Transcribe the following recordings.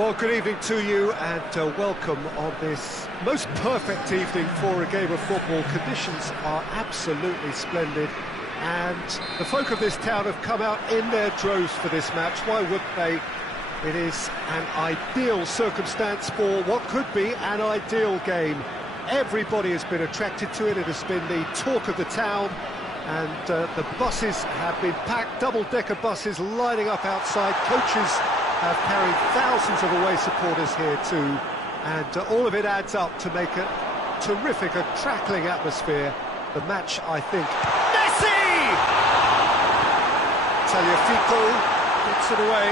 Well, good evening to you and welcome on this most perfect evening for a game of football. Conditions are absolutely splendid and the folk of this town have come out in their droves for this match. Why wouldn't they? It is an ideal circumstance for what could be an ideal game. Everybody has been attracted to it. It has been the talk of the town, and the buses have been packed, double-decker buses lining up outside. Coaches have carried thousands of away supporters here too, and all of it adds up to make a terrific, a crackling atmosphere. The match, I think. Messi! Tagliafico gets it away.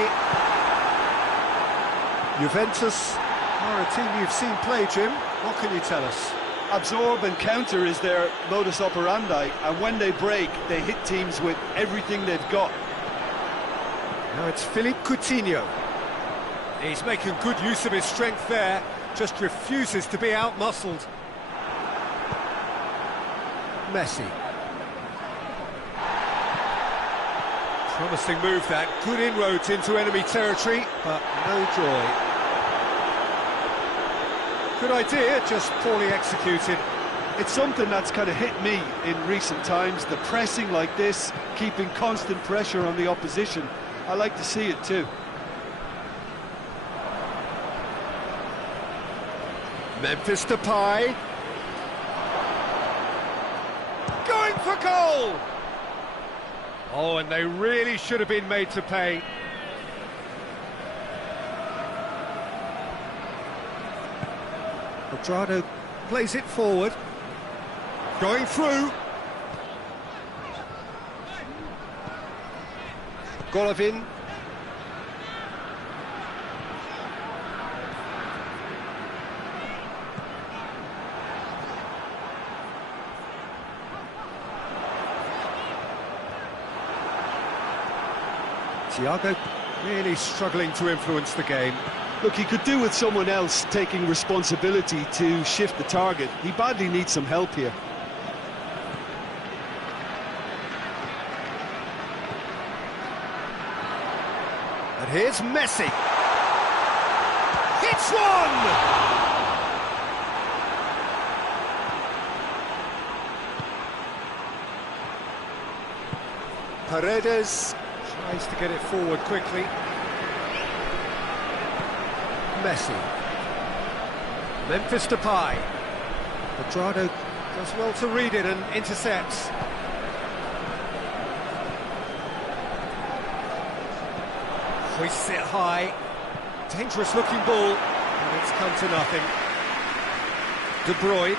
Juventus are a team you've seen play, Jim. What can you tell us? Absorb and counter is their modus operandi, and when they break, they hit teams with everything they've got. Now it's Philippe Coutinho. He's making good use of his strength there, just refuses to be out-muscled. Messi. Promising move that, good inroads into enemy territory, but no joy. Good idea, just poorly executed. It's something that's kind of hit me in recent times, the pressing like this, keeping constant pressure on the opposition. I like to see it too. Memphis Depay. Going for goal! Oh, and they really should have been made to pay. Cuadrado plays it forward. Going through. Golovin. Thiago really struggling to influence the game. Look, he could do with someone else taking responsibility to shift the target. He badly needs some help here. And here's Messi. Hits one! Paredes tries to get it forward quickly. Messi. Memphis Depay. Cuadrado does well to read it and intercepts. Hoists it high. Dangerous looking ball, and it's come to nothing. De Bruyne.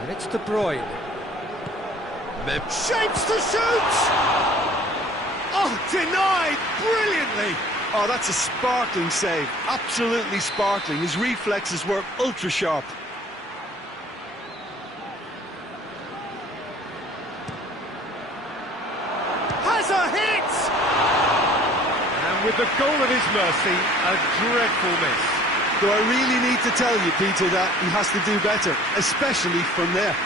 And it's De Bruyne. Shapes to shoot! Oh, denied brilliantly! Oh, that's a sparkling save. Absolutely sparkling. His reflexes were ultra sharp. Has a hit! And with the goal at his mercy, a dreadful miss. Do I really need to tell you, Peter, that he has to do better, especially from there?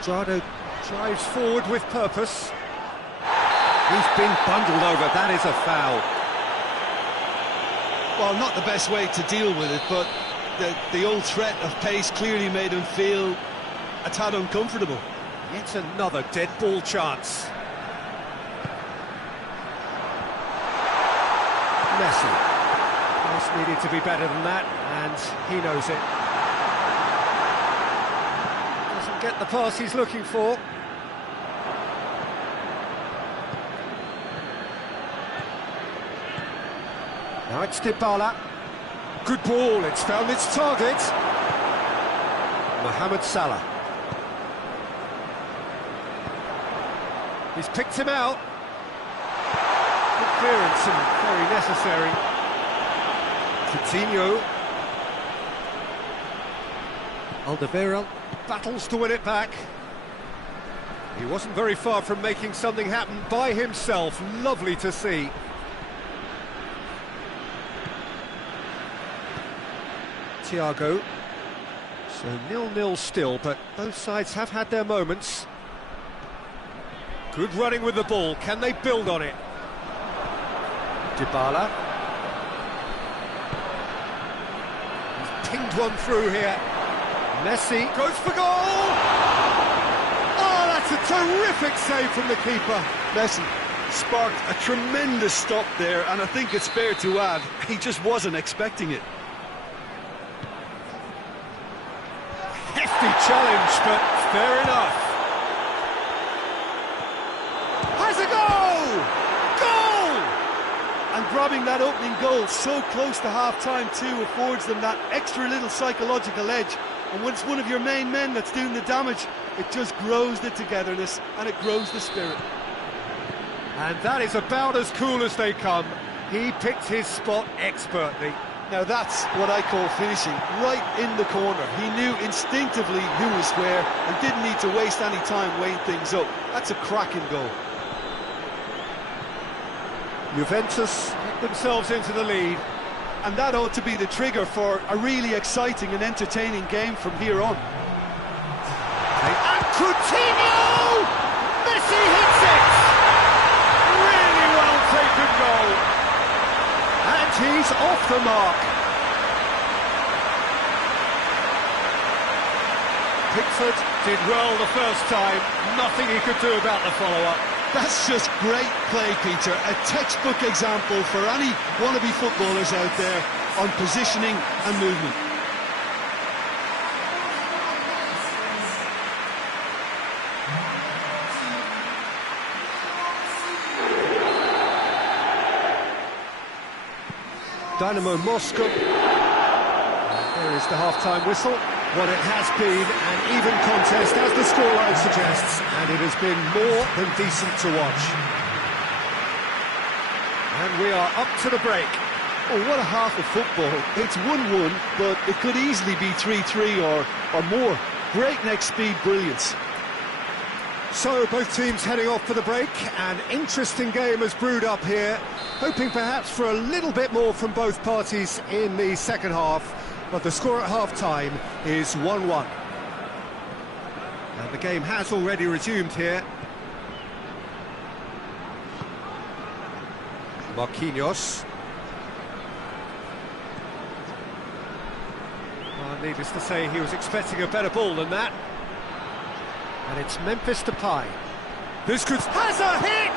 Cuadrado drives forward with purpose. He's been bundled over, that is a foul. Well, not the best way to deal with it, but the old threat of pace clearly made him feel a tad uncomfortable. Yet another dead ball chance. Messi. This needed to be better than that, and he knows it. Doesn't get the pass he's looking for. Now it's Dybala. Good ball, it's found its target. Mohamed Salah. He's picked him out. Good clearance and very necessary. Coutinho. Alderweireld battles to win it back. He wasn't very far from making something happen by himself. Lovely to see. Thiago. So 0-0 still, but both sides have had their moments. Good running with the ball. Can they build on it? Dybala. He's pinged one through here. Messi goes for goal! Oh, that's a terrific save from the keeper. Messi sparked a tremendous stop there, and I think it's fair to add, he just wasn't expecting it. Hefty challenge, but fair enough. Has a goal! Goal! And grabbing that opening goal so close to half-time too affords them that extra little psychological edge. And when it's one of your main men that's doing the damage, it just grows the togetherness and it grows the spirit. And that is about as cool as they come. He picked his spot expertly. Now that's what I call finishing, right in the corner. He knew instinctively who was where and didn't need to waste any time weighing things up. That's a cracking goal. Juventus get themselves into the lead. And that ought to be the trigger for a really exciting and entertaining game from here on. And Coutinho! Messi hits it! Really well taken goal. And he's off the mark. Pickford did well the first time. Nothing he could do about the follow-up. That's just great play, Peter. A textbook example for any wannabe footballers out there on positioning and movement. Dynamo Moscow. There is the half-time whistle. What it has been an even contest, as the scoreline suggests, and it has been more than decent to watch. And we are up to the break. Oh, what a half of football. It's 1-1, but it could easily be 3-3 or more. Breakneck speed brilliance. So both teams heading off for the break. An interesting game has brewed up here, hoping perhaps for a little bit more from both parties in the second half. But the score at half-time is 1-1. And the game has already resumed here. Marquinhos. Well, needless to say, he was expecting a better ball than that. And it's Memphis Depay. This could... has a hit!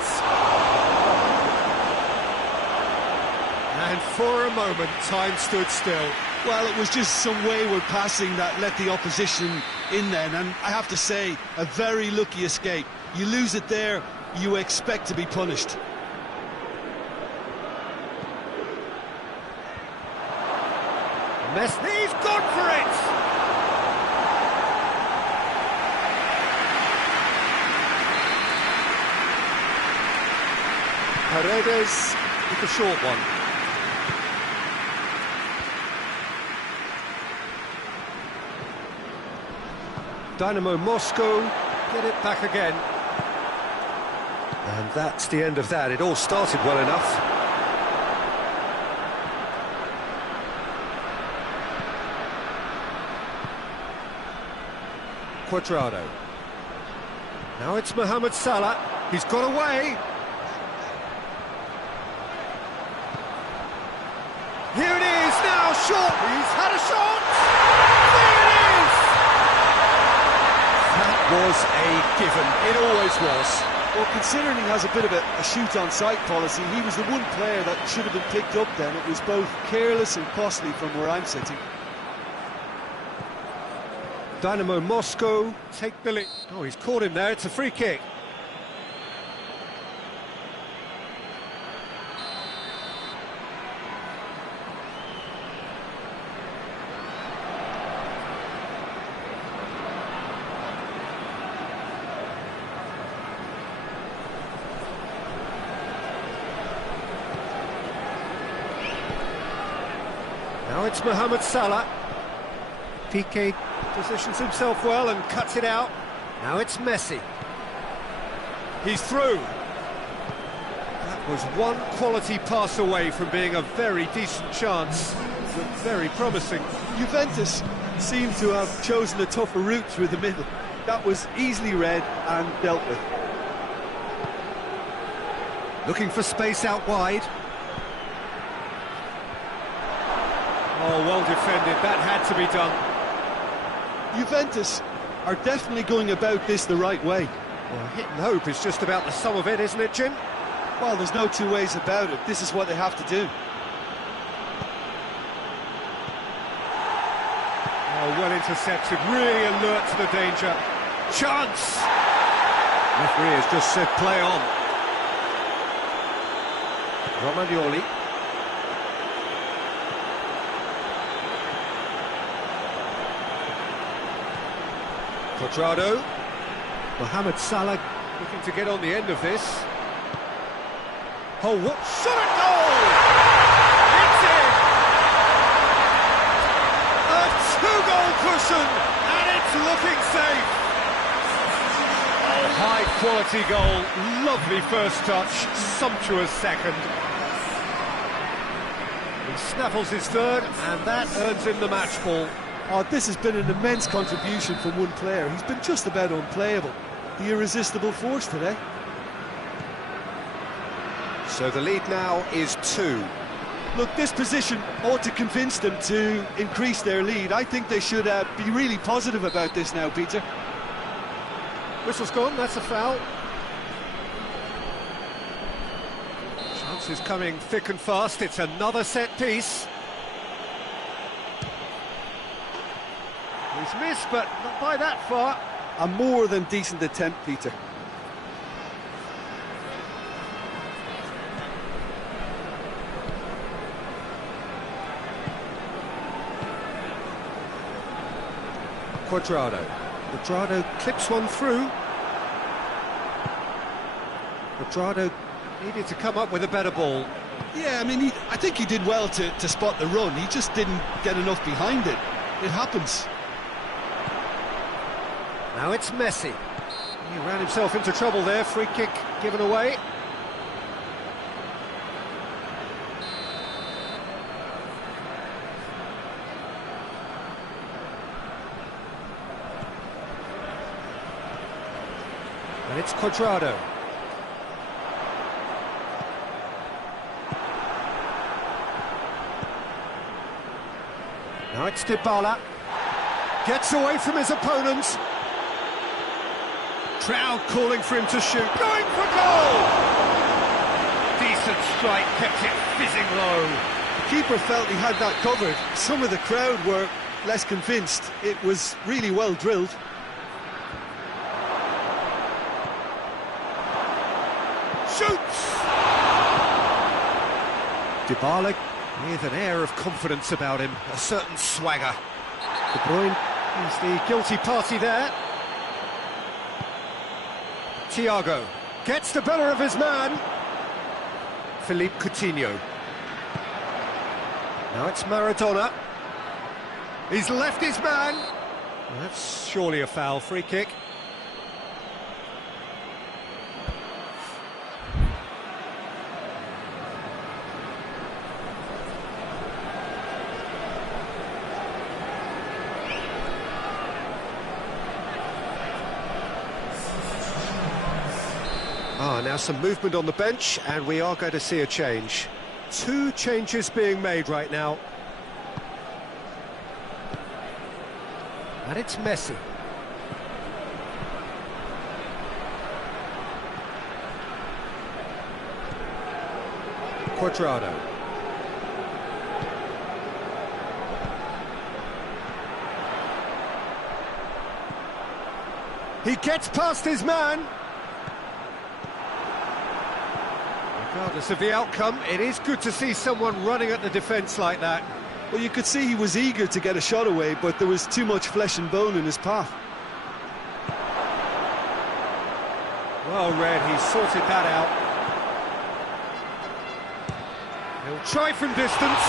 And for a moment, time stood still. Well, it was just some wayward passing that let the opposition in then, and I have to say, a very lucky escape. You lose it there, you expect to be punished. Messi, he's gone for it! Paredes with the short one. Dynamo Moscow get it back again. And that's the end of that. It all started well enough. Cuadrado. Now it's Mohamed Salah. He's got away. Here it is, now short. He's had a shot. There it is. That was a given. It always was. Well, considering he has a bit of a shoot-on-sight policy, he was the one player that should have been picked up then. It was both careless and costly from where I'm sitting. Dynamo Moscow take the lead. Oh, he's caught him there. It's a free kick. Now it's Mohamed Salah. Piqué positions himself well and cuts it out. Now it's Messi. He's through. That was one quality pass away from being a very decent chance. Looked very promising. Juventus seems to have chosen a tougher route through the middle. That was easily read and dealt with. Looking for space out wide. Oh, well defended. That had to be done. Juventus are definitely going about this the right way. Well, hit and hope is just about the sum of it, isn't it, Jim? Well, there's no two ways about it. This is what they have to do. Oh, well intercepted, really alert to the danger. Chance! Referee has just said play on. Romagnoli. Cuadrado. Mohamed Salah looking to get on the end of this. Oh, what shot at goal! It's in! A two-goal cushion, and it's looking safe! Oh, high-quality goal, lovely first touch, sumptuous second. He snaffles his third, and that earns him the match ball. Oh, this has been an immense contribution from one player. He's been just about unplayable. The irresistible force today. So the lead now is 2. Look, this position ought to convince them to increase their lead. I think they should be really positive about this now, Peter. Whistle's gone, that's a foul. Chances coming thick and fast, it's another set piece. He's missed, but not by that far. A more than decent attempt, Peter. Cuadrado clips one through. Cuadrado needed to come up with a better ball. Yeah, I mean, I think he did well to spot the run. He just didn't get enough behind it. It happens. Now it's Messi. He ran himself into trouble there. Free kick given away. And it's Cuadrado. Now it's Dybala. Gets away from his opponents. Crowd calling for him to shoot. Going for goal! Decent strike, kept it fizzing low. The keeper felt he had that covered. Some of the crowd were less convinced. It was really well drilled. Shoots! Dybala with an air of confidence about him, a certain swagger. De Bruyne is the guilty party there. Thiago gets the better of his man. Philippe Coutinho. Now it's Maradona. He's left his man. Well, that's surely a foul. Free kick. Now some movement on the bench, and we are going to see a change. 2 changes being made right now. And it's Messi. Cuadrado. He gets past his man. Regardless of the outcome, it is good to see someone running at the defence like that. Well, you could see he was eager to get a shot away, but there was too much flesh and bone in his path. Well read, he sorted that out. He'll try from distance.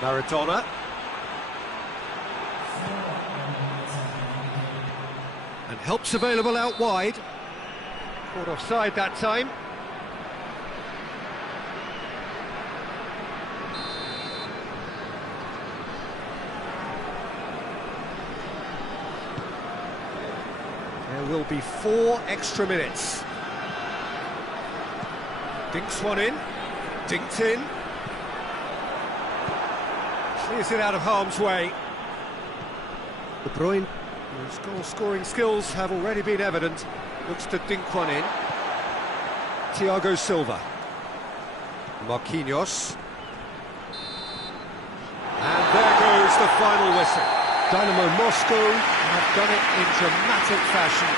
Maradona. And Help's available out wide. Caught offside that time. There will be 4 extra minutes. Dinks one in. Dinked in. Clears it out of harm's way. De Bruyne. His goal-scoring skills have already been evident. Looks to dink one in. Thiago Silva. Marquinhos. And there goes the final whistle. Dynamo Moscow have done it in dramatic fashion.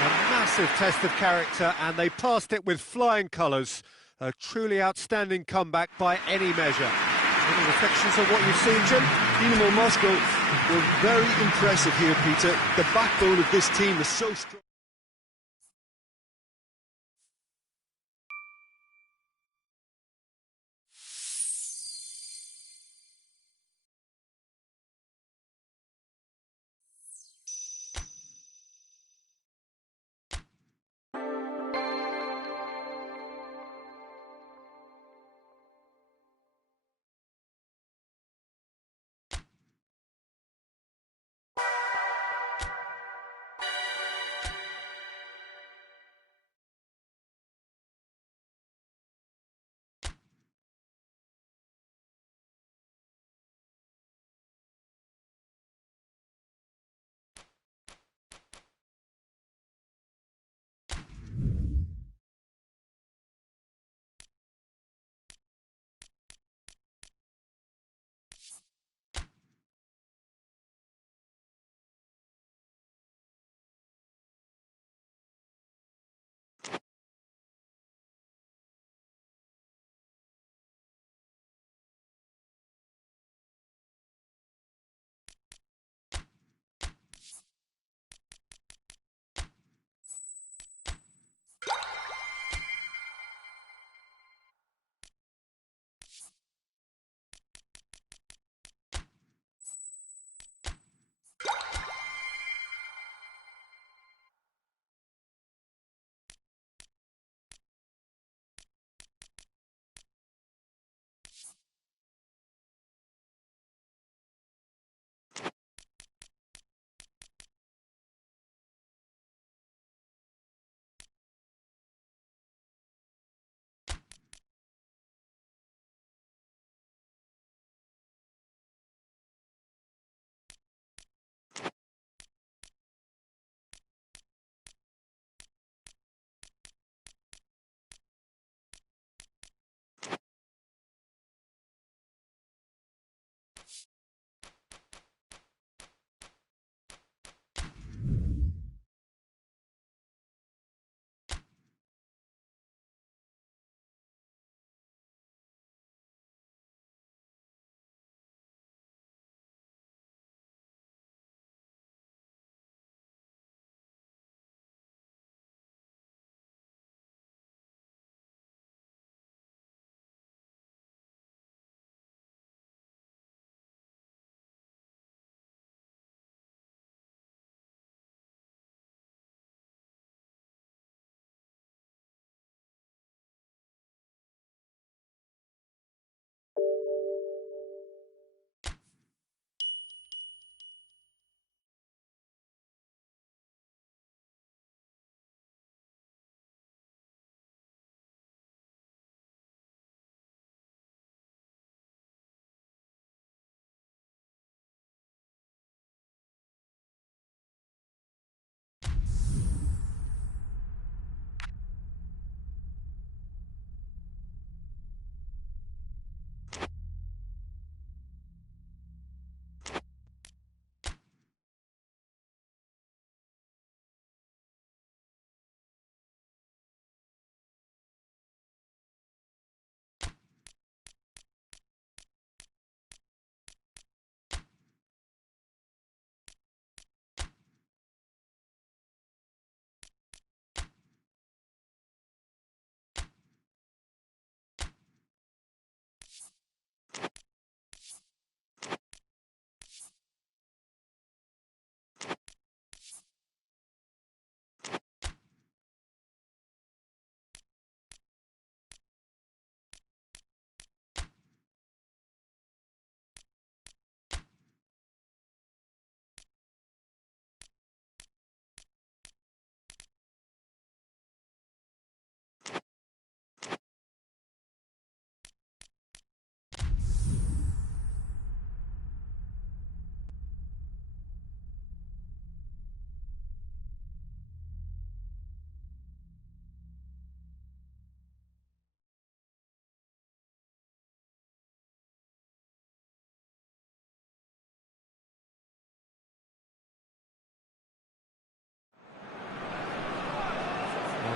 A massive test of character, and they passed it with flying colours. A truly outstanding comeback by any measure. Any reflections on what you've seen, Jim? Dynamo Moscow were very impressive here, Peter. The backbone of this team is so strong.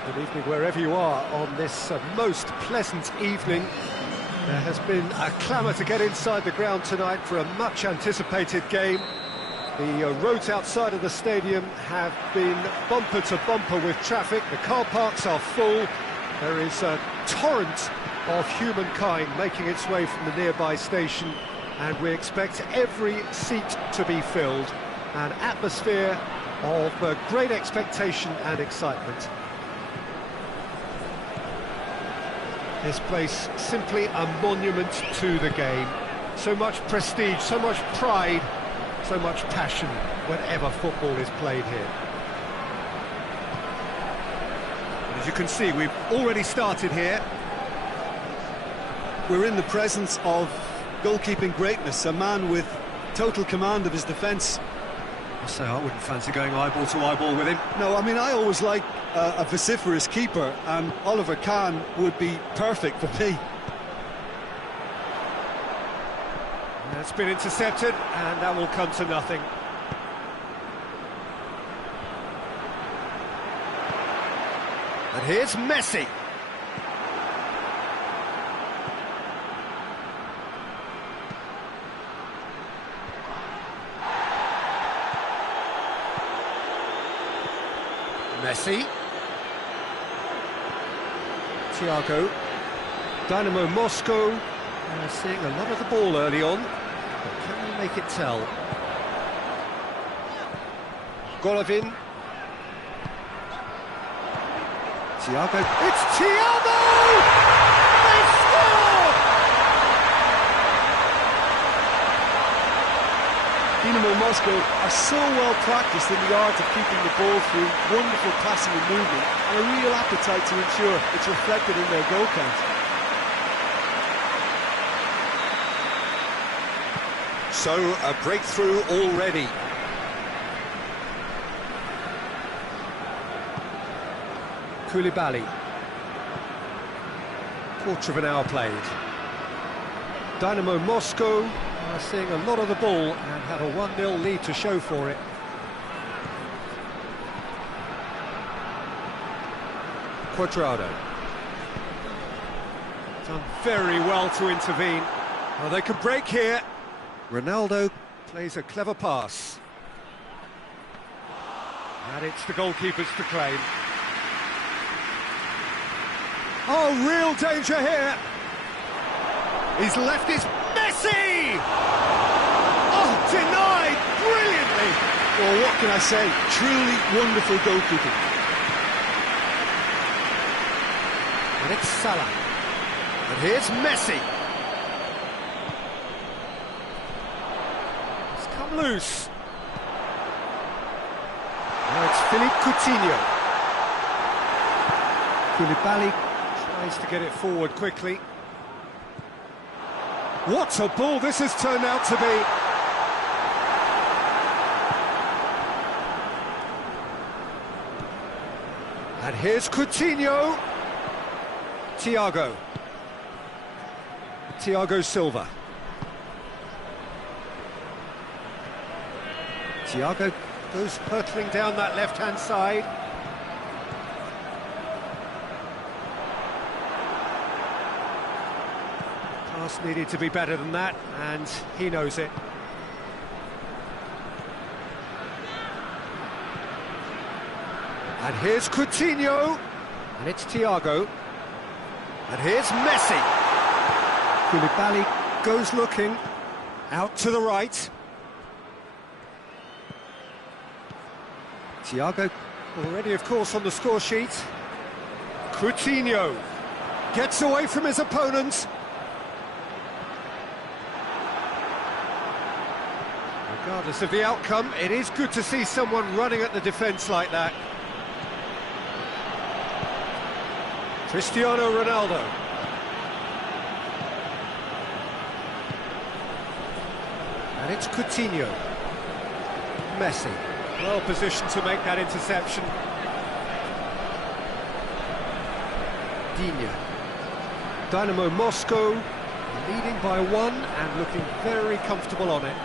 Good evening wherever you are on this most pleasant evening. There has been a clamour to get inside the ground tonight for a much anticipated game. The roads outside of the stadium have been bumper to bumper with traffic. The car parks are full. There is a torrent of humankind making its way from the nearby station, and we expect every seat to be filled. An atmosphere of great expectation and excitement. This place simply a monument to the game. So much prestige, so much pride, so much passion whenever football is played here. As you can see, we've already started here. We're in the presence of goalkeeping greatness, a man with total command of his defence. I say I wouldn't fancy going eyeball to eyeball with him. No, I mean, I always like a vociferous keeper, and Oliver Kahn would be perfect for me. That's been intercepted, and that will come to nothing. And here's Messi. Messi. Thiago. Dynamo Moscow seeing a lot of the ball early on, but can we make it tell? Golovin. Thiago. It's Thiago! They score! Dynamo Moscow are so well practiced in the art of keeping the ball through wonderful passing and movement, and a real appetite to ensure it's reflected in their goal count. So, a breakthrough already. Koulibaly. Quarter of an hour played. Dynamo Moscow are seeing a lot of the ball and have a 1-0 lead to show for it. Cuadrado. Done very well to intervene. Well, they could break here. Ronaldo plays a clever pass. And it's the goalkeepers to claim. Oh, real danger here. He's left his Messi! Oh, denied brilliantly. Well, what can I say? Truly wonderful goalkeeping. And it's Salah. And here's Messi. He's come loose. Now it's Philippe Coutinho. Koulibaly tries to get it forward quickly. What a ball this has turned out to be. And here's Coutinho. Thiago. Thiago Silva. Thiago goes hurtling down that left-hand side. Pass needed to be better than that, and he knows it. And here's Coutinho, and it's Thiago. And here's Messi. Koulibaly goes looking, out to the right. Thiago already, of course, on the score sheet. Coutinho gets away from his opponents. Regardless of the outcome, it is good to see someone running at the defence like that. Cristiano Ronaldo. And it's Coutinho. Messi. Well positioned to make that interception. Digne. Dynamo Moscow leading by 1 and looking very comfortable on it.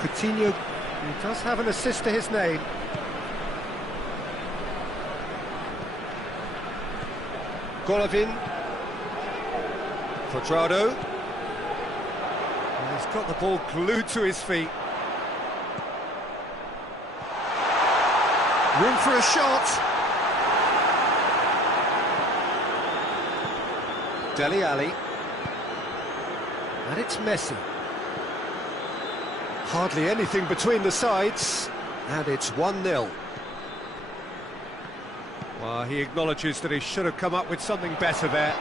Coutinho, who does have an assist to his name. Golovin. Cuadrado. And he's got the ball glued to his feet. Room for a shot. Dele Alli. And it's Messi. Hardly anything between the sides. And it's 1-0. Well, he acknowledges that he should have come up with something better there.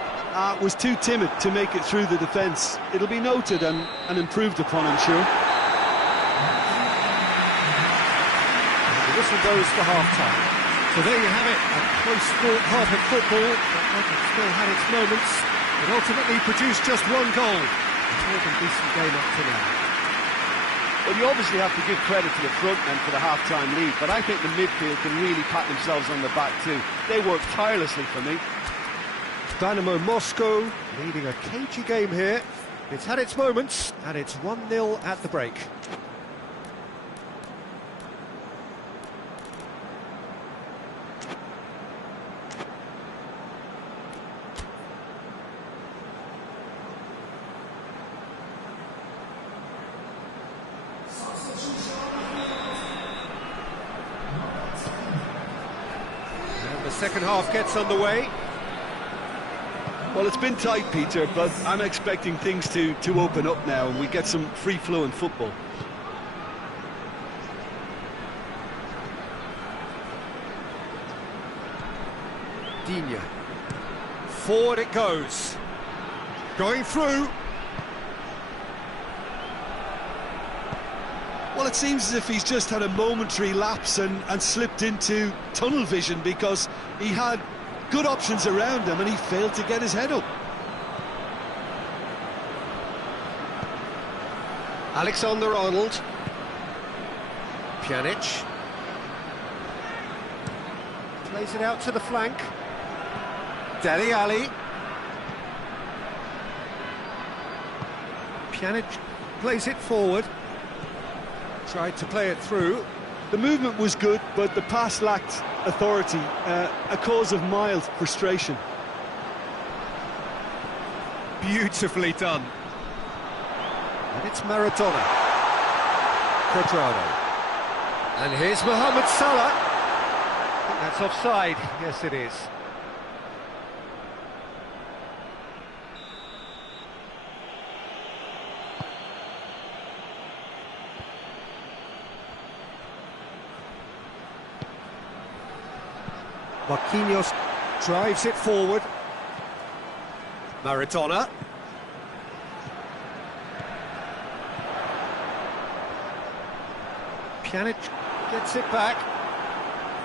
Was too timid to make it through the defence. It'll be noted and improved upon, I'm sure. The whistle goes for half-time. So there you have it, a close-fought half of football that still had its moments. It ultimately produced just one goal. It's all been a decent game up to now. Well, you obviously have to give credit to the front men for the half-time lead, but I think the midfield can really pat themselves on the back too. They worked tirelessly for me. Dynamo Moscow leading a cagey game here. It's had its moments, and it's 1-0 at the break. And the second half gets underway. Well, it's been tight, Peter, but I'm expecting things to open up now and we get some free-flowing football. Digne. Forward it goes. Going through. Well, it seems as if he's just had a momentary lapse and slipped into tunnel vision because he had good options around him and he failed to get his head up. Alexander-Arnold. Pjanic. Plays it out to the flank. Dele Alli. Pjanic plays it forward. Tried to play it through. The movement was good, but the pass lacked authority, a cause of mild frustration. Beautifully done. And it's Maradona. Cuadrado. And here's Mohamed Salah. I think that's offside. Yes, it is. Marquinhos drives it forward. Maradona. Pjanic gets it back.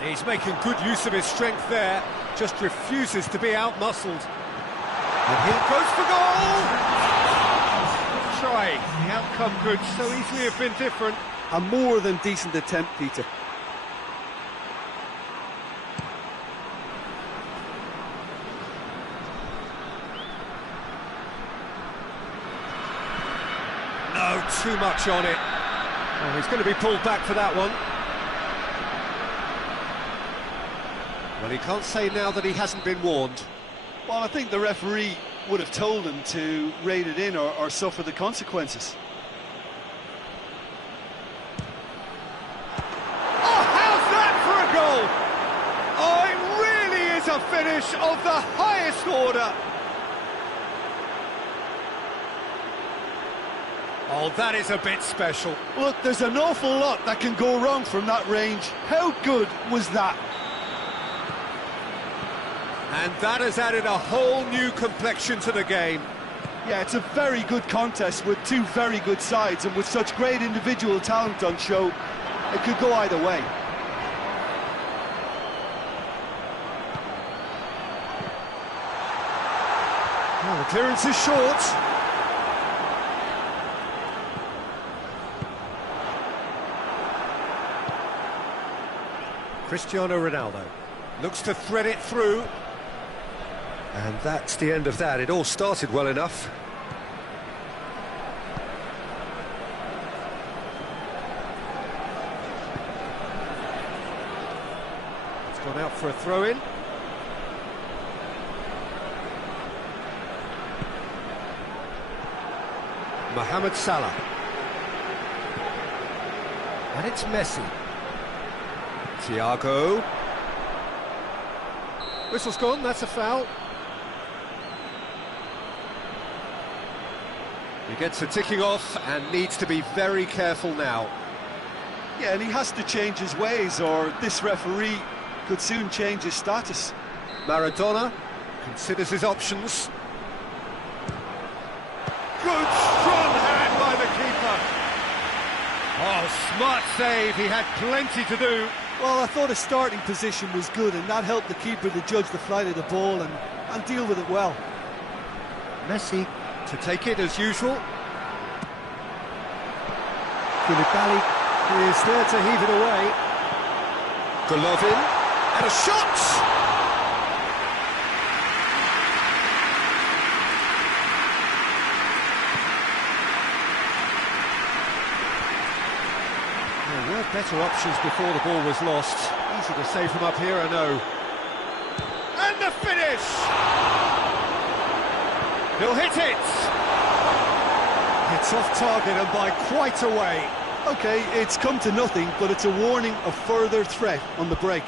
He's making good use of his strength there, just refuses to be out-muscled. And he goes for goal! Try. The outcome could so easily have been different. A more than decent attempt, Peter. No, too much on it. Oh, he's going to be pulled back for that one. Well, he can't say now that he hasn't been warned. Well, I think the referee would have told him to rate it in or suffer the consequences. Oh, how's that for a goal? Oh, it really is a finish of the highest order. Oh, that is a bit special. Look, there's an awful lot that can go wrong from that range. How good was that? And that has added a whole new complexion to the game. Yeah, it's a very good contest with two very good sides, and with such great individual talent on show, it could go either way. Well, the clearance is short. Cristiano Ronaldo looks to thread it through. And that's the end of that. It all started well enough. It's gone out for a throw-in. Mohamed Salah. And it's Messi. Thiago. Whistle's gone, that's a foul. He gets the ticking off and needs to be very careful now. Yeah, and he has to change his ways, or this referee could soon change his status. Maradona considers his options. Good strong hand by the keeper. Oh, smart save, he had plenty to do. Well, I thought his starting position was good, and that helped the keeper to judge the flight of the ball and deal with it well. Messi to take it as usual. Koulibaly is there to heave it away. Golovin, and a shot! There were better options before the ball was lost. Easy to save from up here, I know. And the finish! He'll hit it! It's off target and by quite a way. OK, it's come to nothing, but it's a warning of further threat on the break.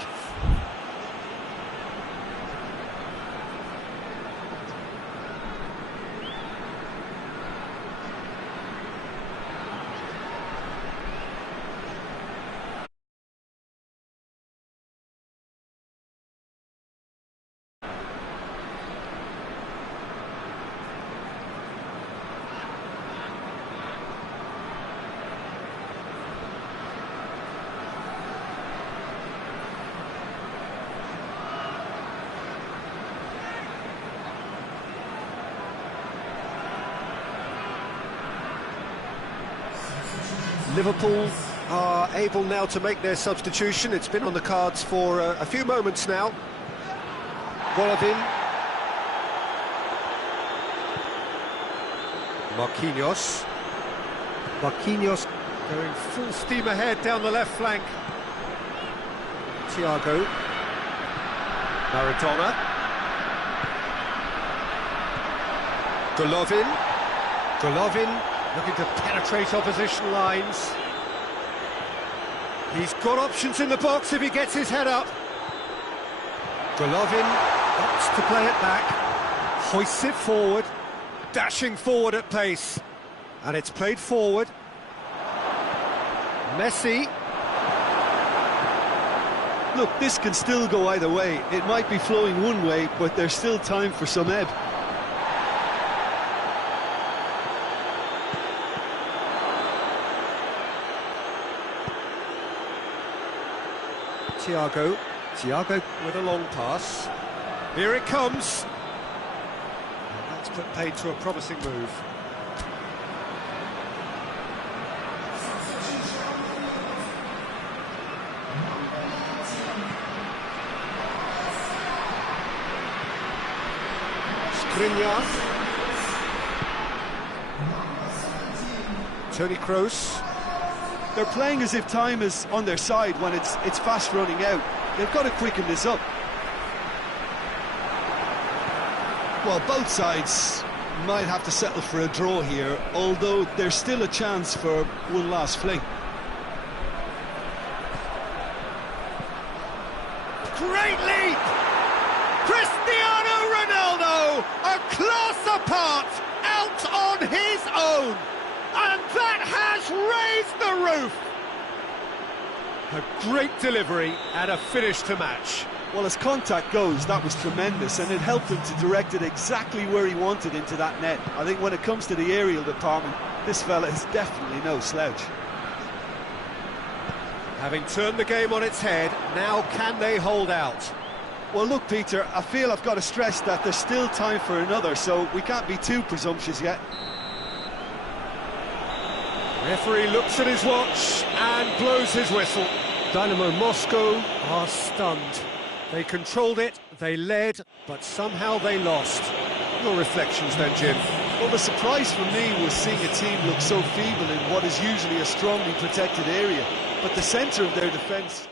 Liverpool are able now to make their substitution. It's been on the cards for a few moments now. Golovin. Marquinhos. Marquinhos going full steam ahead down the left flank. Thiago. Maradona. Golovin. Golovin looking to penetrate opposition lines. He's got options in the box if he gets his head up. Golovin opts to play it back, hoists it forward, dashing forward at pace. And it's played forward. Messi. Look, this can still go either way. It might be flowing one way, but there's still time for some ebb. Thiago with a long pass. Here it comes. And that's put paid to a promising move. Skriniar. Toni Kroos. They're playing as if time is on their side when it's fast running out. They've got to quicken this up. Well, both sides might have to settle for a draw here, although there's still a chance for one last fling. Great leap! Cristiano Ronaldo, a class apart, out on his own. And that has raised the roof! A great delivery and a finish to match. Well, as contact goes, that was tremendous, and it helped him to direct it exactly where he wanted into that net. I think when it comes to the aerial department, this fella is definitely no slouch. Having turned the game on its head, now can they hold out? Well, look, Peter, I feel I've got to stress that there's still time for another, so we can't be too presumptuous yet. Referee looks at his watch and blows his whistle. Dynamo Moscow are stunned. They controlled it, they led, but somehow they lost. Your reflections then, Jim? Well, the surprise for me was seeing a team look so feeble in what is usually a strongly protected area. But the centre of their defence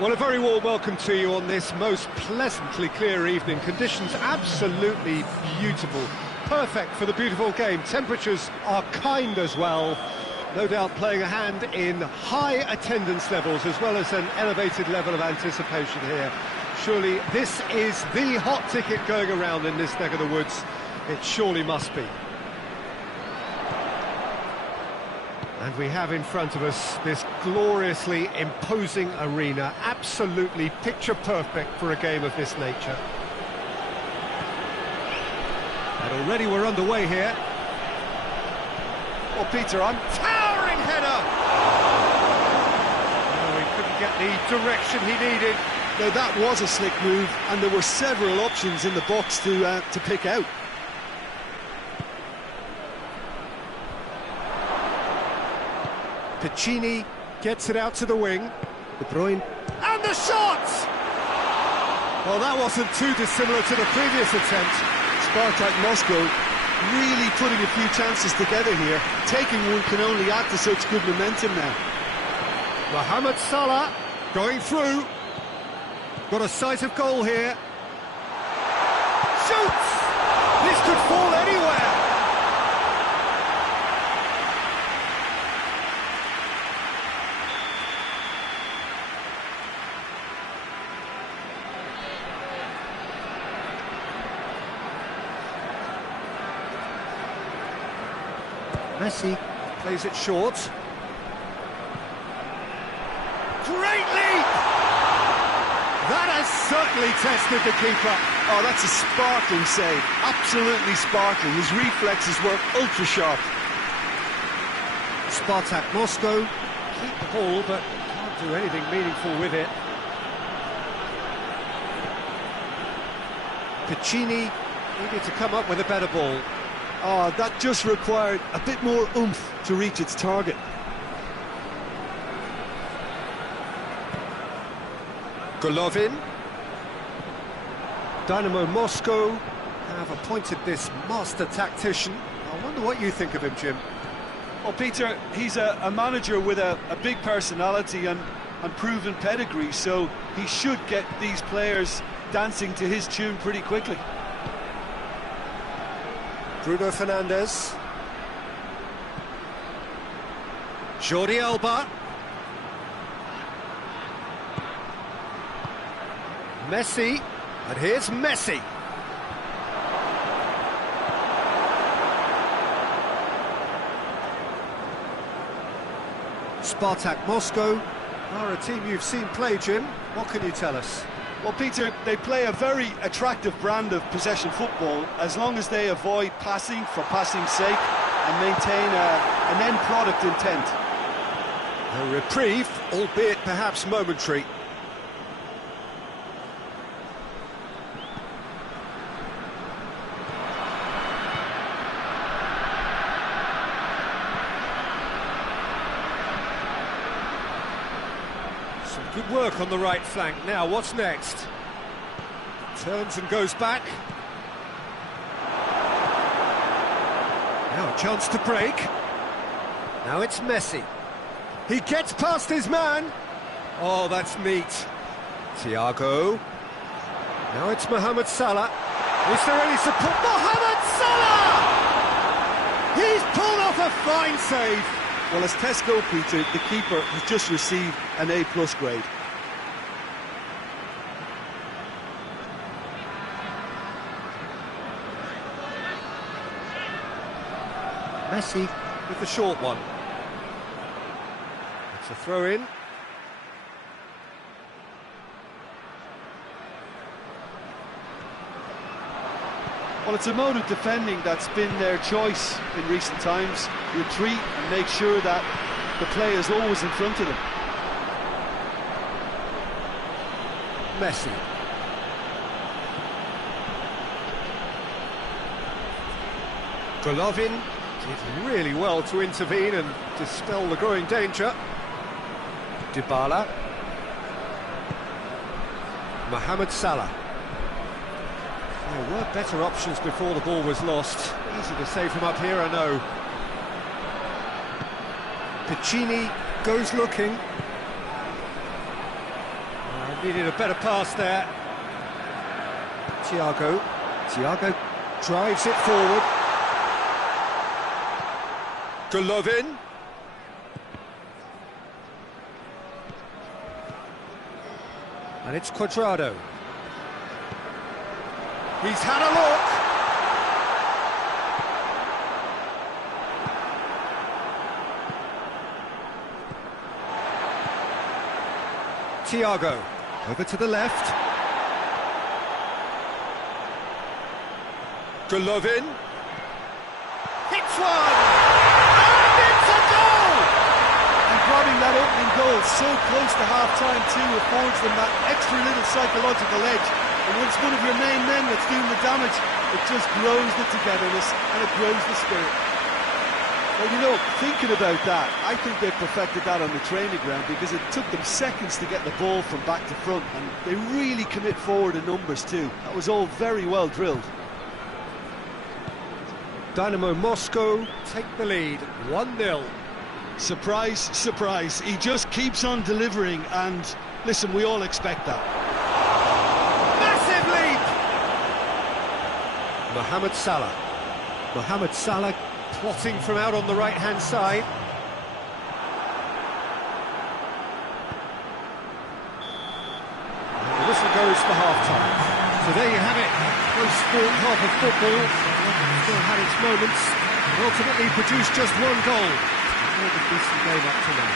Well, a very warm welcome to you on this most pleasantly clear evening. Conditions absolutely beautiful, perfect for the beautiful game. Temperatures are kind as well. No doubt playing a hand in high attendance levels as well as an elevated level of anticipation here. Surely this is the hot ticket going around in this neck of the woods. It surely must be. And we have in front of us this gloriously imposing arena, absolutely picture perfect for a game of this nature. And already we're underway here. Well, Peter, I'm Towering header! Oh, he couldn't get the direction he needed. Now that was a slick move, and there were several options in the box to pick out. Piccini gets it out to the wing. De Bruyne. And the shot! Well, that wasn't too dissimilar to the previous attempt. Spartak Moscow really putting a few chances together here. Taking one can only add to such good momentum now. Mohamed Salah going through. Got a sight of goal here. Shoots! This could fall anywhere. Messi plays it short. Great leap! That has certainly tested the keeper. Oh, that's a sparkling save. Absolutely sparkling. His reflexes work ultra sharp. Spartak Moscow keep the ball, but can't do anything meaningful with it. Piccini needed to come up with a better ball. Oh, that just required a bit more oomph to reach its target. Golovin. Dynamo Moscow have appointed this master tactician. I wonder what you think of him, Jim. Well, Peter, he's a manager with a big personality and proven pedigree, so he should get these players dancing to his tune pretty quickly. Bruno Fernandes. Jordi Alba. Messi, and here's Messi. Spartak Moscow are a team you've seen play, Jim. What can you tell us? Well, Peter, they play a very attractive brand of possession football as long as they avoid passing for passing's sake and maintain an end product intent. A reprieve, albeit perhaps momentary. Some good work on the right flank. Now, what's next? Turns and goes back. Now a chance to break. Now it's Messi. He gets past his man. Oh, that's neat. Thiago. Now it's Mohamed Salah. Is there any support? Mohamed Salah! He's pulled off a fine save. Well, as tests go, Peter, the keeper has just received an A+ grade. Messi with the short one. It's a throw-in. Well, it's a mode of defending that's been their choice in recent times. Retreat and make sure that the play is always in front of them. Messi. Golovin did really well to intervene and dispel the growing danger. Dybala. Mohamed Salah. There were better options before the ball was lost. Easy to save from up here, I know. Piccini goes looking. Needed a better pass there. Thiago. Thiago drives it forward. Golovin. And it's Cuadrado. He's had a look. Thiago, over to the left. Golovin. Hits one! And it's a goal! And grabbing that opening goal so close to half-time too affords them that extra little psychological edge. And once one of your main men that's doing the damage, it just grows the togetherness and it grows the spirit. Well, you know, thinking about that, I think they perfected that on the training ground because it took them seconds to get the ball from back to front, and they really commit forward in numbers too. That was all very well drilled. Dynamo Moscow take the lead, 1-0. Surprise, surprise, he just keeps on delivering, and listen, we all expect that. Mohamed Salah. Mohamed Salah plotting from out on the right-hand side. And the whistle goes for half-time. So there you have it. Close sport half of football. Still had its moments. And ultimately produced just one goal. More than decent game up to now.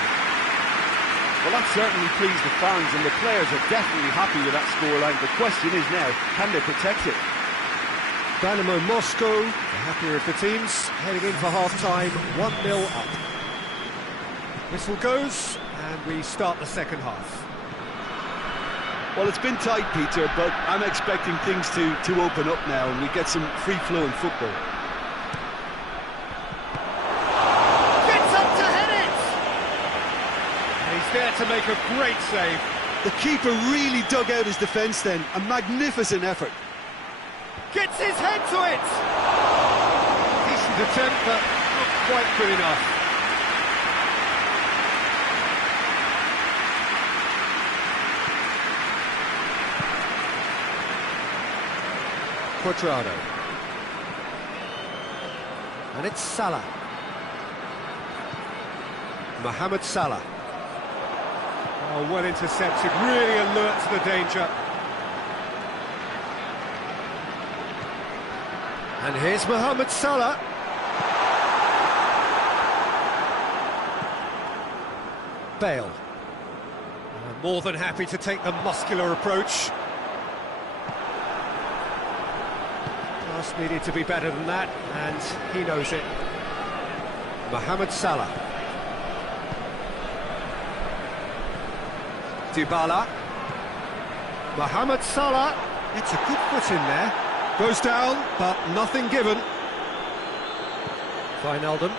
Well, that certainly pleased the fans, and the players are definitely happy with that scoreline. The question is now, can they protect it? Dynamo Moscow, the happier of the teams, heading in for half-time, 1-0 up. Whistle goes, and we start the second half. Well, it's been tight, Peter, but I'm expecting things to open up now, and we get some free-flowing football. Gets up to head it! And he's there to make a great save. The keeper really dug out his defence then, a magnificent effort. Gets his head to it! Decent attempt, but not quite good enough. Cuadrado. And it's Salah. Mohamed Salah. Oh, well intercepted, really alert to the danger. And here's Mohamed Salah. Bale. More than happy to take the muscular approach. Pass needed to be better than that, and he knows it. Mohamed Salah. Dybala. Mohamed Salah. It's a good foot in there. Goes down, but nothing given. Wijnaldum.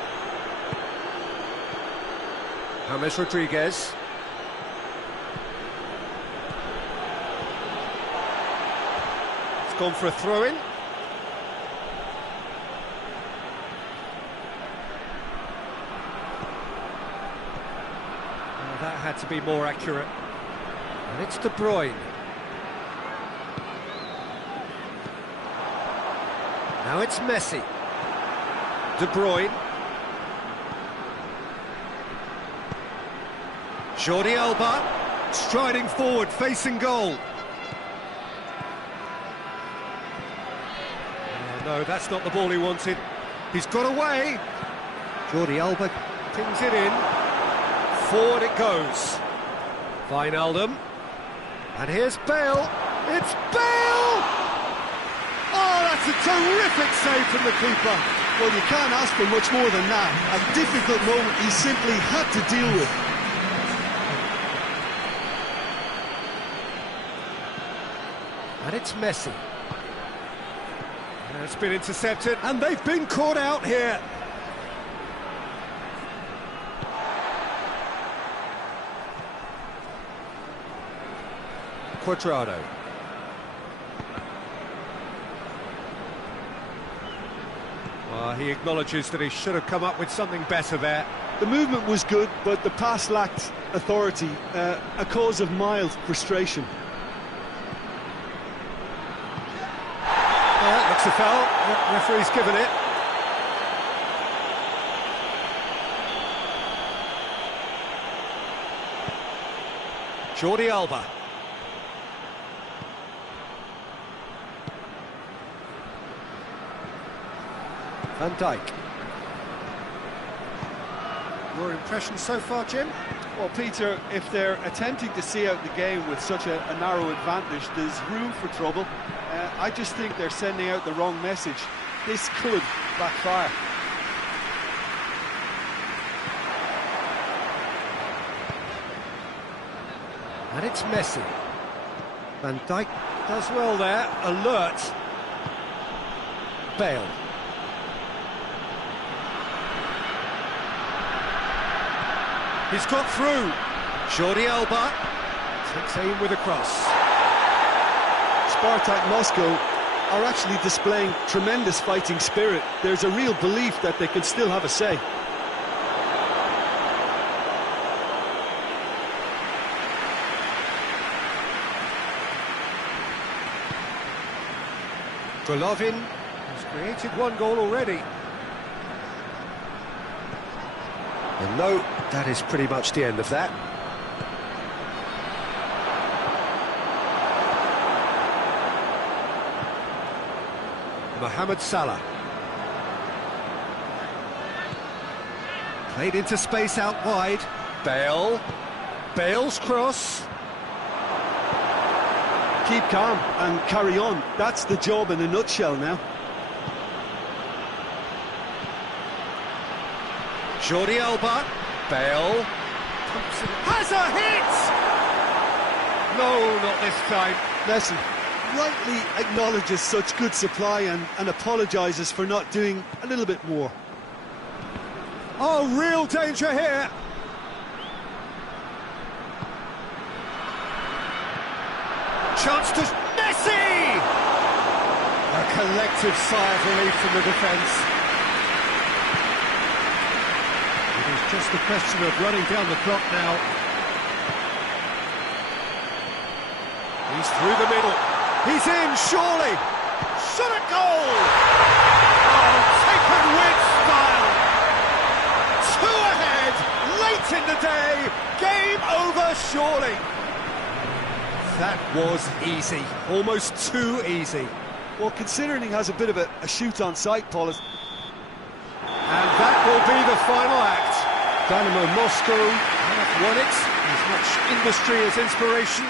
James Rodriguez. It's gone for a throw-in. That had to be more accurate. And it's De Bruyne. Now it's Messi. De Bruyne. Jordi Alba, striding forward, facing goal. No, that's not the ball he wanted. He's got away. Jordi Alba pings it in. Forward it goes. Wijnaldum. And here's Bale. It's Bale! Oh, that's a terrific save from the keeper. Well, you can't ask for much more than that. A difficult moment he simply had to deal with. And it's Messi. And it's been intercepted, and they've been caught out here. Cuadrado. Well, he acknowledges that he should have come up with something better there. The movement was good, but the pass lacked authority, a cause of mild frustration. Looks a foul. The referee's given it. Jordi Alba. Van Dijk. Your impression so far, Jim? Well, Peter, if they're attempting to see out the game with such a narrow advantage, there's room for trouble. I just think they're sending out the wrong message. This could backfire. And it's Messi. Van Dijk does well there, alert. Bale. He's got through. Jordi Alba takes aim with a cross. Spartak Moscow are actually displaying tremendous fighting spirit. There's a real belief that they can still have a say. Golovin has created one goal already. And no, that is pretty much the end of that. Mohamed Salah. Played into space out wide. Bale. Bale's cross. Keep calm and carry on. That's the job in a nutshell now. Jordi Alba. Bale. Has a hit! No, not this time. Messi rightly acknowledges such good supply and apologises for not doing a little bit more. Oh, real danger here. Chance to Messi! A collective sigh of relief from the defence. It is just a question of running down the clock now. He's through the middle. He's in, surely. Shot at goal! Oh, taken with style. Two ahead, late in the day. Game over, surely. That was easy, almost too easy. Well, considering he has a bit of a shoot on sight, Paul, and that will be the final act. Dynamo Moscow have won it. As much industry as inspiration.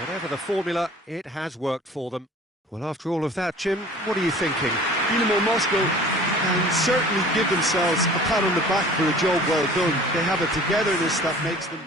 Whatever the formula, it has worked for them. Well, after all of that, Jim, what are you thinking? Dynamo Moscow can certainly give themselves a pat on the back for a job well done. They have a togetherness that makes them...